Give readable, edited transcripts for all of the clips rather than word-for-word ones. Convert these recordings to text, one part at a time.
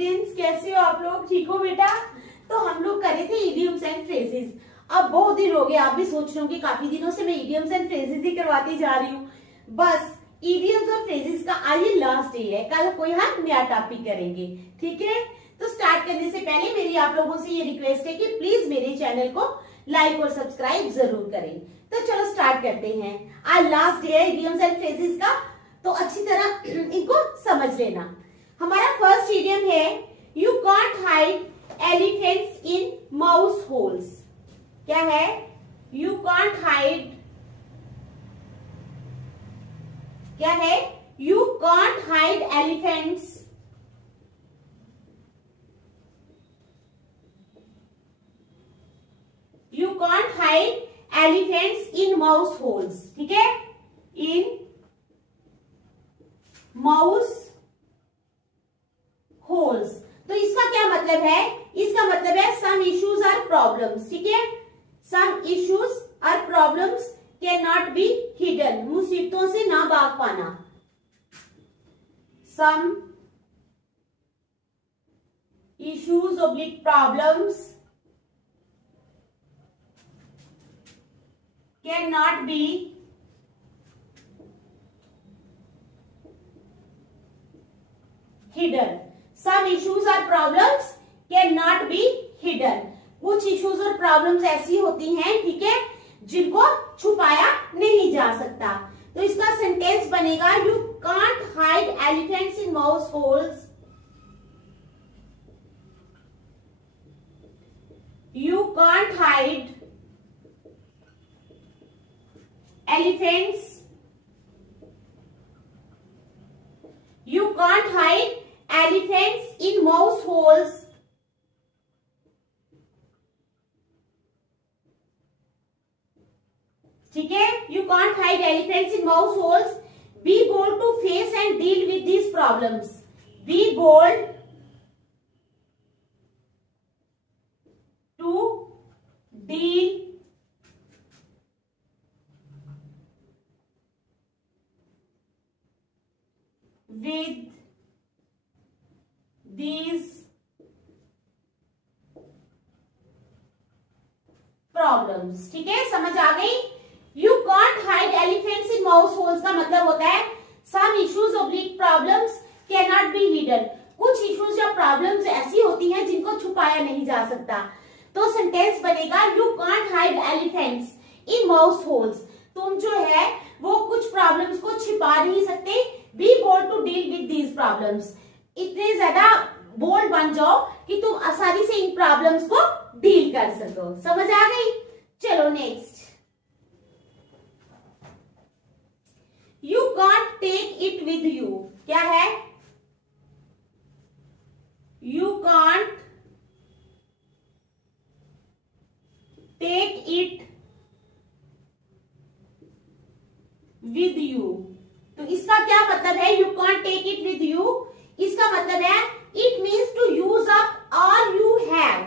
Students, कैसे हो आप लोग? ठीक हो बेटा? तो हम लोग कर रहे थे इडियम्स एंड फ्रेजेस। अब बहुत दिन हो गए, आप भी सोच रहे होंगे काफी दिनों से मैं इडियम्स एंड फ्रेजेस ही करवाती जा रही हूँ। बस इडियम्स और फ्रेजेस का आज ये लास्ट डे है, कल कोई हम नया टॉपिक करेंगे, ठीक है? तो स्टार्ट करने से पहले मेरी आप लोगों से ये रिक्वेस्ट है कि प्लीज मेरे चैनल को लाइक और सब्सक्राइब जरूर करें। तो चलो स्टार्ट करते हैं। आज लास्ट डे है इडियम्स एंड फ्रेजेस का, तो अच्छी तरह इनको समझ लेना। हमारा फर्स्ट इडियम है you can't hide elephants in mouse holes. क्या है? यू कांट हाइड, क्या है? You can't hide elephants you can't hide elephants in mouse holes. ठीक है, इन माउस होल्स। तो इसका क्या मतलब है? इसका मतलब है सम इश्यूज आर प्रॉब्लम्स। ठीक है, some issues or problems can not be hidden. मुसीबतों से ना भाग पाना। Some issues oblique problems can not be hidden. Some issues or problems cannot be hidden. कुछ इश्यूज और प्रॉब्लम्स ऐसी होती हैं, ठीक है, जिनको छुपाया नहीं जा सकता। तो इसका सेंटेंस बनेगा you can't hide elephants in mouse holes. You can't hide elephants, you can't hide elephants in mouse holes. ठीक है, you can't hide elephants in mouse holes. Be bold to face and deal with these problems. Be bold to deal with these problems. ठीक है, समझ आ गई? You can't hide elephants in mouse holes का मतलब होता है some issues oblique problems cannot be hidden. कुछ इश्यूज या प्रॉब्लम्स ऐसी होती हैं जिनको छुपाया नहीं जा सकता। तो सेंटेंस बनेगा you can't hide elephants in mouse holes. तुम जो है वो कुछ प्रॉब्लम्स को छिपा नहीं सकते। Be bold to deal with these problems. इतने ज्यादा बोल्ड बन जाओ कि तुम आसानी से इन प्रॉब्लम्स को डील कर सको। समझ आ गई? चलो next. You can't take it with you. क्या है? You can't take it with you. तो इसका क्या मतलब है? You can't take it with you, इसका मतलब है it means to use up all you have.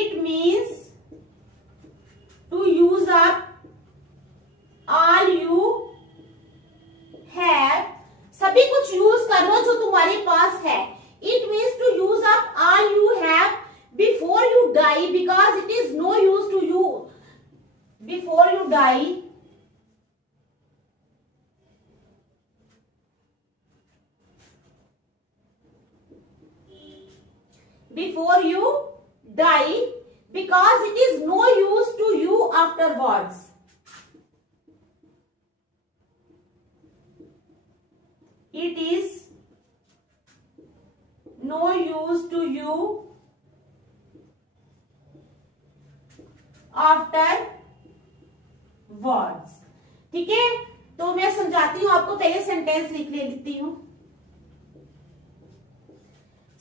It means to use up all you have. सभी कुछ यूज कर लो जो तुम्हारे पास है। It means to use up all you have before you die, because it is no use to you before you die. Before you die, because it is no use to you afterwards. It is no use to you afterwards. ठीक है, तो मैं समझाती हूँ आपको। पहले sentence लिख लेती हूँ।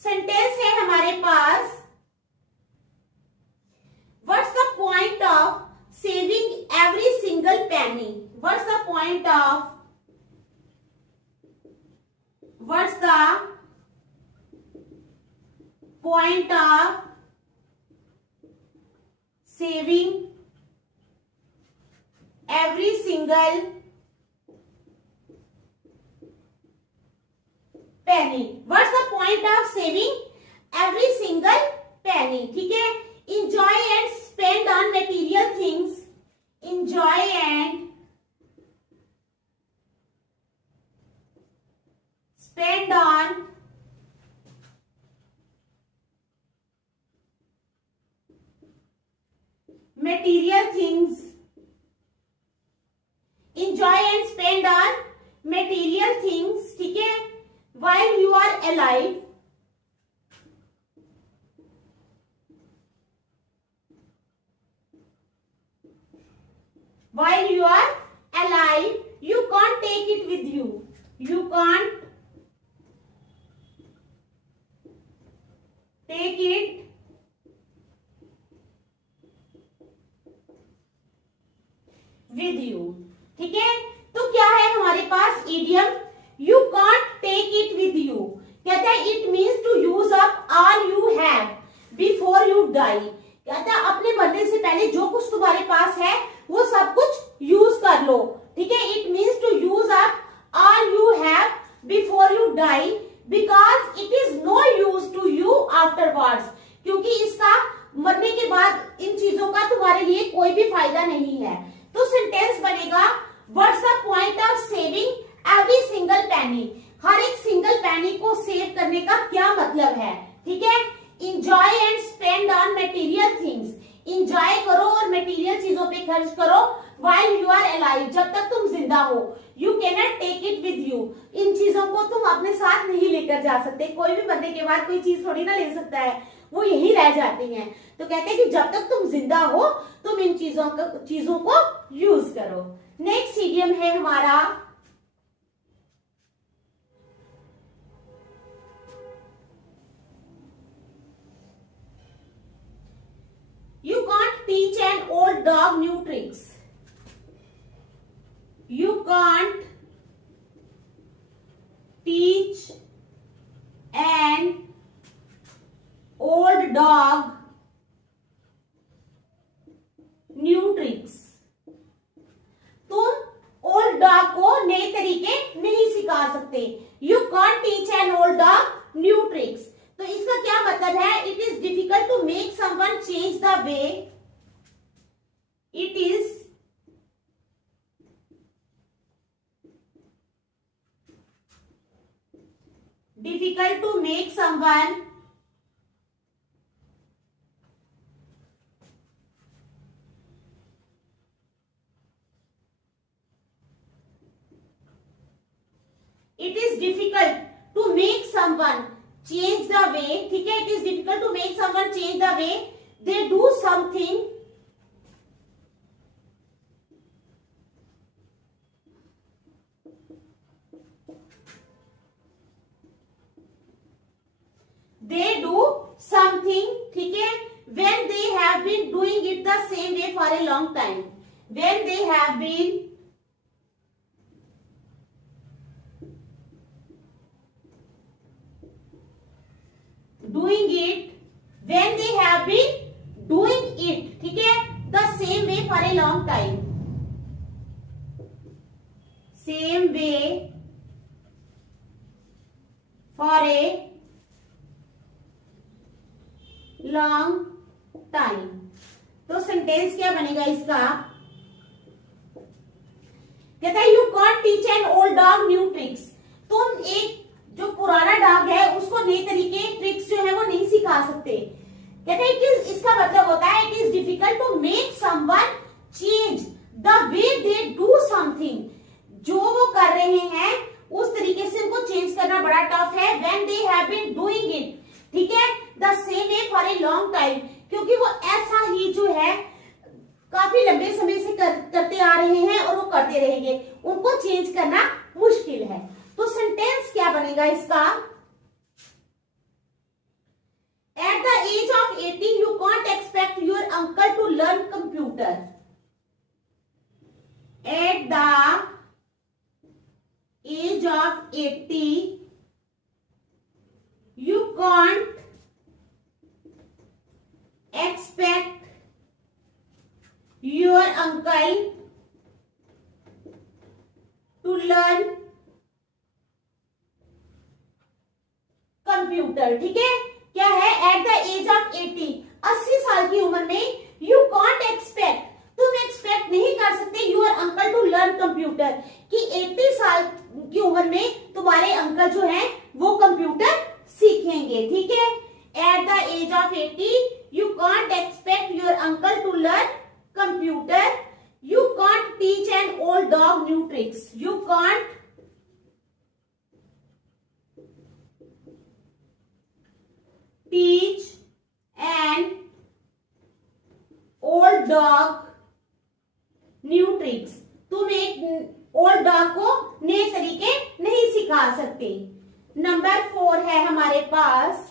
सेंटेंस है हमारे पास, what's the point of saving every single penny. What's the point of saving every single penny. What's the point of saving every single penny? ठीक है, enjoy and spend on material things. Enjoy and spend on material things. Enjoy and spend on material things. ठीक है, while you are alive. While you are alive, you can't take it with you. You can't take it with you. ठीक है, तो क्या है हमारे पास idiom you can't take it with you. कहता है it means to use up all you have before you die. कहता है अपने मरने से पहले जो कुछ तुम्हारे पास है वो सब कुछ यूज कर लो. ठीक है, it means to use up all you have before you die because it is no use to you afterwards. क्योंकि इसका मरने के बाद इन चीजों का तुम्हारे लिए कोई भी फायदा नहीं है. तो सेंटेंस बनेगा what's the point of saving every single penny. हर एक सिंगल पेनी को सेव करने का क्या मतलब है. ठीक है, enjoy and spend on material things. Enjoy करो और मटेरियल चीजों पे खर्च करो व्हाइल यू आर अलाइव, जब तक तुम जिंदा हो. You can not take it with you. इन चीजों को तुम अपने साथ नहीं लेकर जा सकते. कोई भी मरने के बाद कोई चीज थोड़ी ना ले सकता है, वो यही रह जाती हैं. तो कहते हैं कि जब तक तुम जिंदा हो तुम इन चीजों को यूज करो. नेक्स्ट इडियम है हमारा you can't teach an old dog new tricks. You can't teach an old dog new tricks. तुम ओल्ड डॉग को नए तरीके नहीं सिखा सकते. You can't teach an old dog new tricks. तो इसका क्या मतलब है. It is difficult to make someone change the way. It is difficult to make someone it is difficult to make someone change the way. ठीक है, it is difficult to make someone change the way they do something. They do something. ठीक है, when they have been doing it the same way for a long time. When they have been doing it, when they have been doing it, ठीक है, the same way for a long time. Same way for a long time. तो sentence क्या बनेगा इसका. कहता है you can't teach an old dog new tricks. तुम एक जो पुराना डॉग है उसको नए तरीके ट्रिक्स जो है वो नहीं सिखा सकते. कहते हैं कि इसका मतलब होता है it is difficult to make someone change the way they do something. जो वो कर रहे हैं उस तरीके से उनको चेंज करना बड़ा टफ है. When they have been doing it, ठीक है, the same way for a long time. क्योंकि वो ऐसा ही जो है काफी लंबे समय से करते आ रहे हैं और वो करते रहेंगे. उनको चेंज करना मुश्किल है. तो सेंटेंस क्या बनेगा इसका. At the age of 80 you can't expect your uncle to learn computer. At the age of 80 you can't expect your uncle to learn computer, ठीक है। क्या है, एट द एज ऑफ 80 साल की उम्र में यू कांट एक्सपेक्ट, तुम expect नहीं कर सकते your uncle to learn computer, कि 80 साल की उम्र में तुम्हारे अंकल जो हैं वो कंप्यूटर सीखेंगे, ठीक है। At the age of 80 you can't expect your uncle to learn computer, you can't teach an old dog new tricks, you can't teach an old dog new tricks, तुम एक ओल्ड डॉग को नए तरीके नहीं सिखा सकते। नंबर 4 है हमारे पास,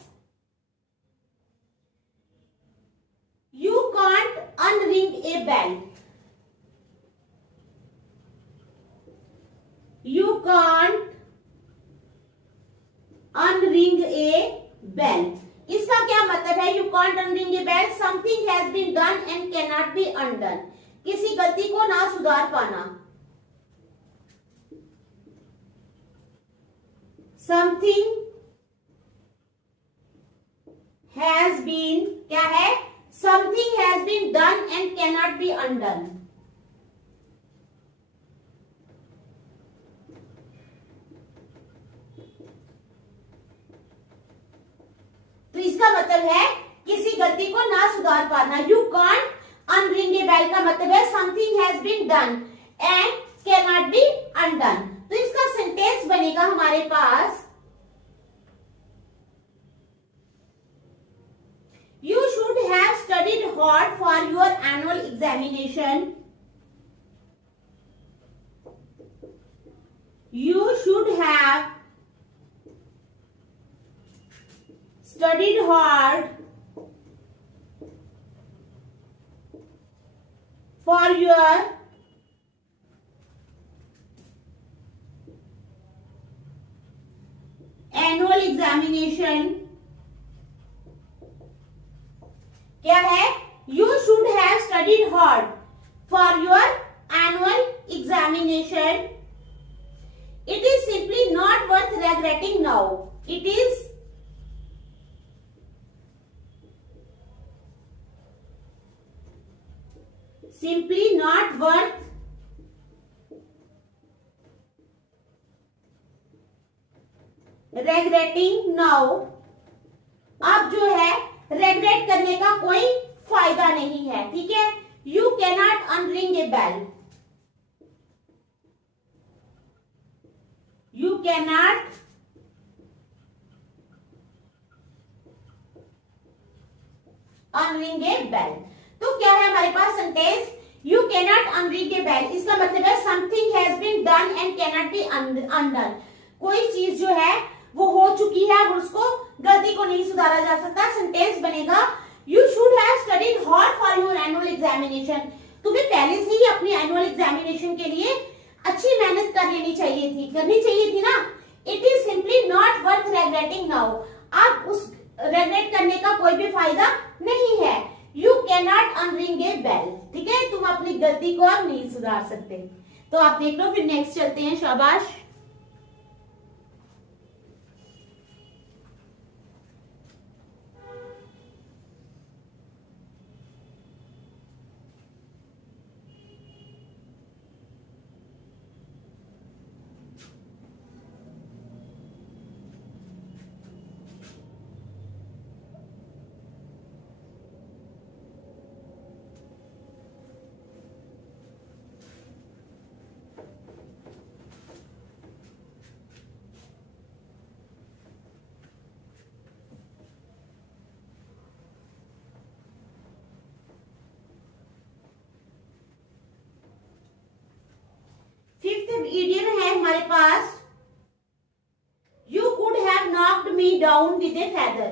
you can't unring a bell, you can't unring a bell. इसका क्या मतलब है, you can't unring a bell, something has been done and can not be undone, किसी गलती को ना सुधार पाना। समथिंग हैज बीन, क्या है, something has been done and can not be undone. तो इसका मतलब है किसी गलती को ना सुधार पाना। You can't unring a bell का मतलब है something has been done and can not be undone. तो इसका सेंटेंस बनेगा हमारे पास, you should have studied hard for your annual examination, you should have studied hard for your annual examination। क्या है, you should have studied hard for your annual examination, it is simply not worth regretting now, it is simply not worth regretting now। अब जो है regret करने का कोई फायदा नहीं है, ठीक है। You cannot unring a bell, you cannot unring a bell। तो क्या है हमारे पास sentence, you cannot unring a bell, इसका मतलब है something has been done and cannot be undone, कोई चीज जो है वो हो चुकी है और उसको गलती को नहीं सुधारा जा सकता। सेंटेंस बनेगा, you should have studied hard for your annual examination, तुम्हें पहले से ही अपनी एनुअल एग्जामिनेशन के लिए अच्छी मेहनत करनी चाहिए थी ना। It is simply not worth regretting now, अब उस रेग्रेट करने का कोई भी फायदा नहीं है। You cannot unring a bell, ठीक है, तुम अपनी गलती को अब नहीं सुधार सकते। तो आप देख लो, फिर नेक्स्ट चलते हैं, शाबाश। इडियम है हमारे पास, you could have knocked me down with a feather.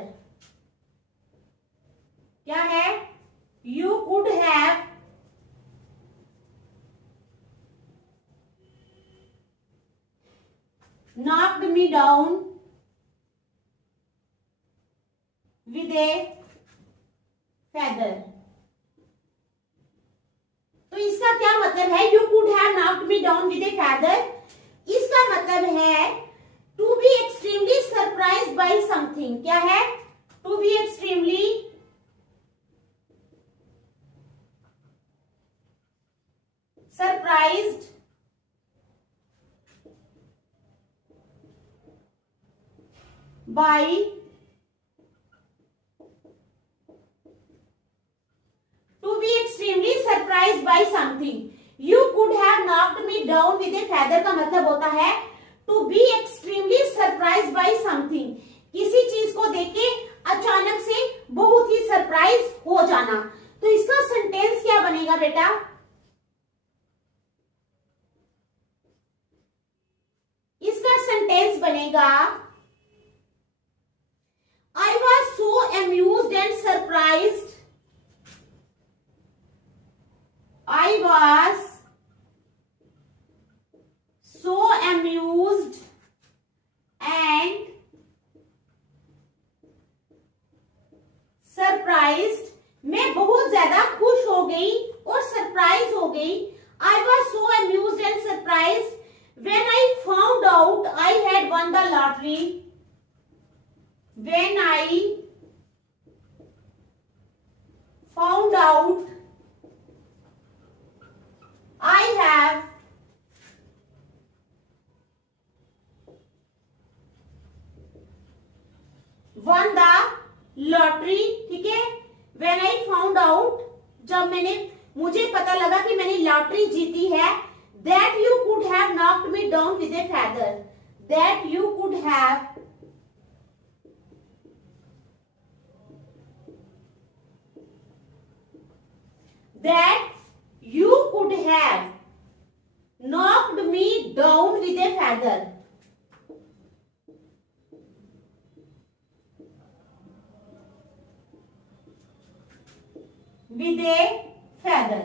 क्या है, you could have knocked me down with a feather. तो इसका क्या मतलब है, you could have knocked me down with a feather, इसका मतलब है to be extremely surprise surprise by something, क्या है? To be extremely surprised by to be extremely surprised by something. You could have knocked me down with a feather का मतलब होता है to be extremely surprised by something. किसी चीज को देख के अचानक से बहुत ही सरप्राइज हो जाना. तो इसका सेंटेंस क्या बनेगा बेटा? इसका सेंटेंस बनेगा I was so amused and surprised. I was so amused and surprised. मैं बहुत ज्यादा खुश हो गई और सरप्राइज हो गई. I was so amused and surprised when I found out I had won the lottery. When I found out I have won the lottery. ठीक है, when I found out, जब मुझे पता लगा कि मैंने लॉटरी जीती है. That you could have knocked me down with a feather. That you could have knocked me down with a feather. With a feather.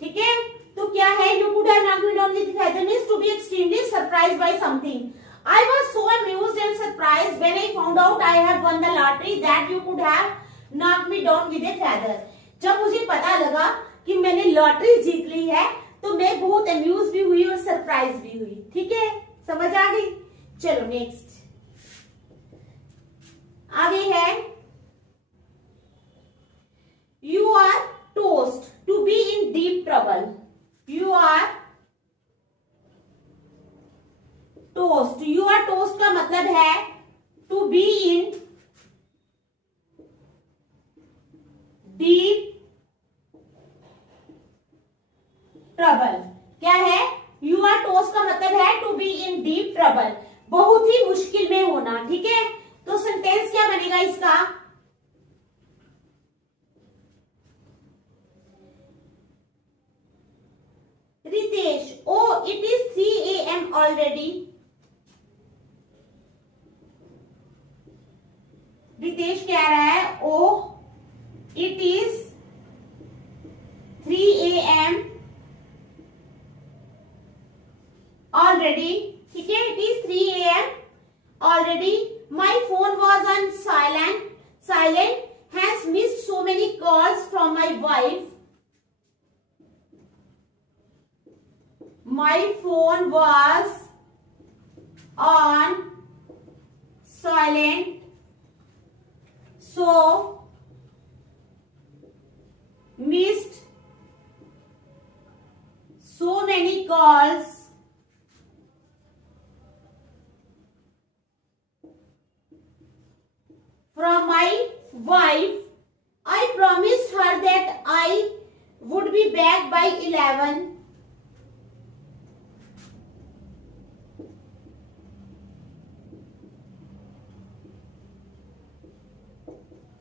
ठीक है, तो क्या है? You could have knocked me down with a feather means to be extremely surprised by something. I was so amused and surprised when I found out I have won the lottery that you could have knocked me down with a feather. जब मुझे पता लगा कि मैंने lottery जीत ली है तो मैं बहुत अम्यूज भी हुई और सरप्राइज भी हुई. ठीक है, समझ आ गई? चलो नेक्स्ट आगे है you are toast to be in deep trouble. You are toast. You are toast का मतलब है to be in deep trouble. क्या है? यू आर टोस्ट का मतलब है to be in deep trouble, बहुत ही मुश्किल में होना. ठीक है, तो सेंटेंस क्या बनेगा इसका? Ritesh, oh it is 3 AM already. Ritesh कह रहा है oh it is 3 AM already. ठीक है, it is 3 AM already. My phone was on silent, has missed so many calls from my wife. My phone was on silent, so missed so many calls from my wife. I promised her that I would be back by 11.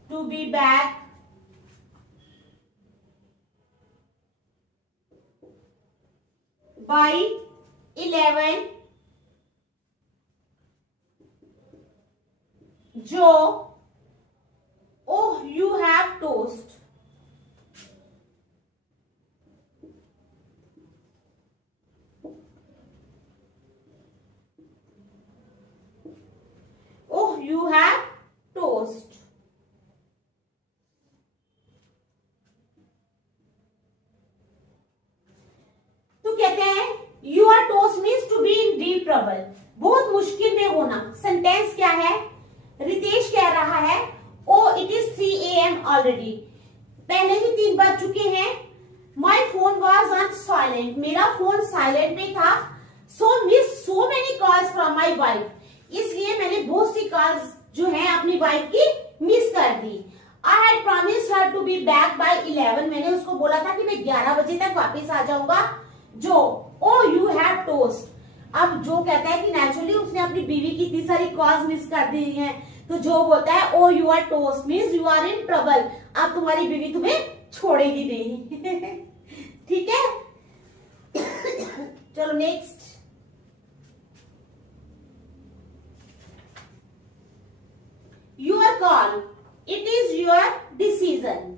To be back by 11. जो Oh, you have toast. Oh, you have toast. तो कहते हैं you are toast means to deep trouble, बहुत मुश्किल में होना। Sentence क्या है? रितेश कह रहा है oh it is 3 AM already, पहले ही 3 बज चुके हैं। My phone was on silent, मेरा फोन साइलेंट में था। So miss so many calls from my wife, इसलिए मैंने बहुत सी कॉल्स जो है अपनी वाइफ की मिस कर दी। I had promised her to be back by 11, मैंने उसको बोला था कि मैं 11 बजे तक वापस आ जाऊंगा। जो ओ यू हैव टोस्ट, अब जो कहता है कि नेचुरली उसने अपनी बीवी की इतनी सारी कॉल्स मिस कर दी हैं, तो जो बोलता है oh you are toast means you are in trouble, अब तुम्हारी बीवी तुम्हें छोड़ेगी नहीं। ठीक है, चलो next. Your call, it is your decision.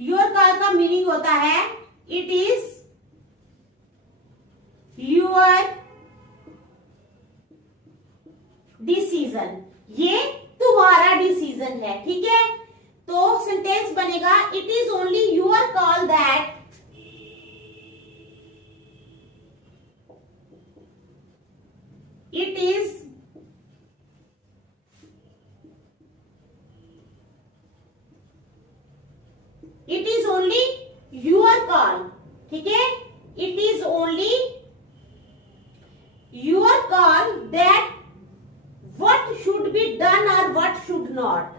Your call का मीनिंग होता है इट इज योर डिसीजन, ये तुम्हारा डिसीजन है। ठीक है, तो सेंटेंस बनेगा it is only your call that it is only your call. ठीक है, it is only your call that what should be done or what should not,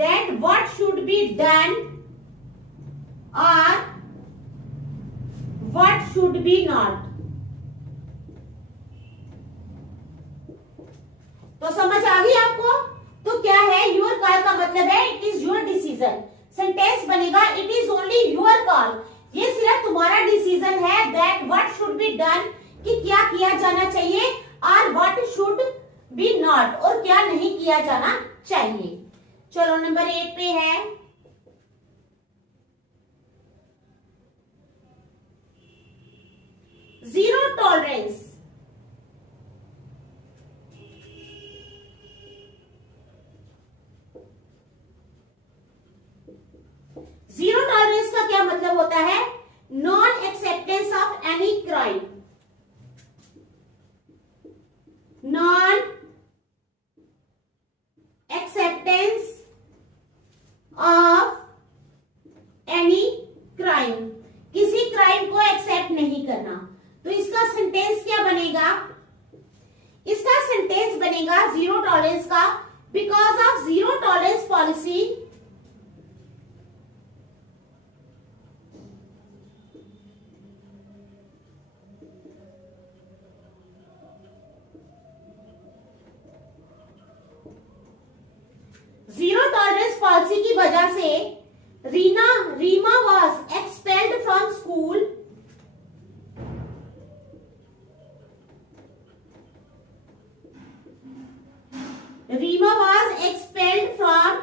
that what should be done or what should be not। तो समझ आ गई आपको? तो क्या है योर कॉल का मतलब है it is your decision. Sentence बनेगा it is only your call, ये सिर्फ तुम्हारा डिसीजन है। That what should be done, कि क्या किया जाना चाहिए, और व्हाट शुड बी नॉट, और क्या नहीं किया जाना चाहिए। चलो नंबर 8 पे है जीरो टॉलरेंस। जीरो टॉलरेंस का क्या मतलब होता है? Non acceptance of any crime, non acceptance of any crime, किसी क्राइम को एक्सेप्ट नहीं करना। तो इसका सेंटेंस क्या बनेगा? इसका सेंटेंस बनेगा जीरो टॉलरेंस का, because of zero tolerance policy zero tolerance policy की वजह से Reema was expelled from school, Reema was expelled from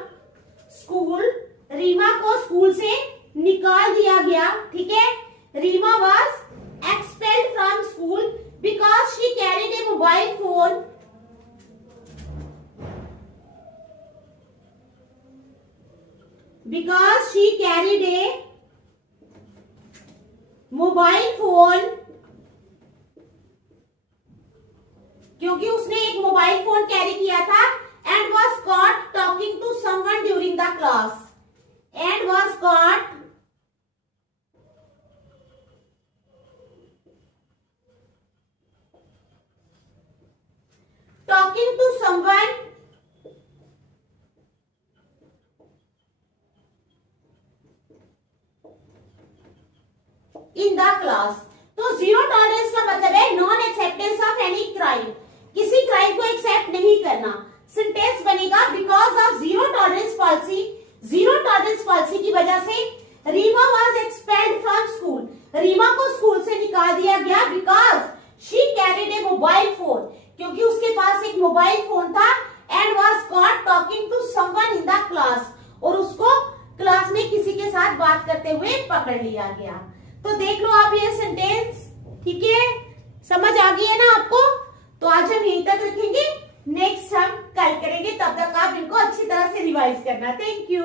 school, Reema को स्कूल से निकाल दिया गया। ठीक है, Reema was expelled from school because she carried a mobile phone, because she carried a mobile phone, क्योंकि उसने एक मोबाइल फोन कैरी किया था, and was caught talking to someone during the class, and was caught talking to someone in the class. तो zero tolerance का मतलब है non acceptance of any crime, किसी क्राइम को एक्सेप्ट नहीं करना। सेंटेंस बनेगा because of zero tolerance policy, zero tolerance policy की वजह से Reema was expelled from school, Reema को स्कूल से निकाल दिया गया। Because she carried a mobile phone, क्योंकि उसके पास एक मोबाइल फोन था। And was caught talking to someone in the class, और उसको क्लास में किसी के साथ बात करते हुए पकड़ लिया गया। तो देख लो आप ये सेंटेंस, ठीक है, समझ आ गई है ना आपको? तो आज हम यहीं तक रखेंगे, नेक्स्ट हम कल करेंगे। तब तक आप इनको अच्छी तरह से रिवाइज करना। Thank you.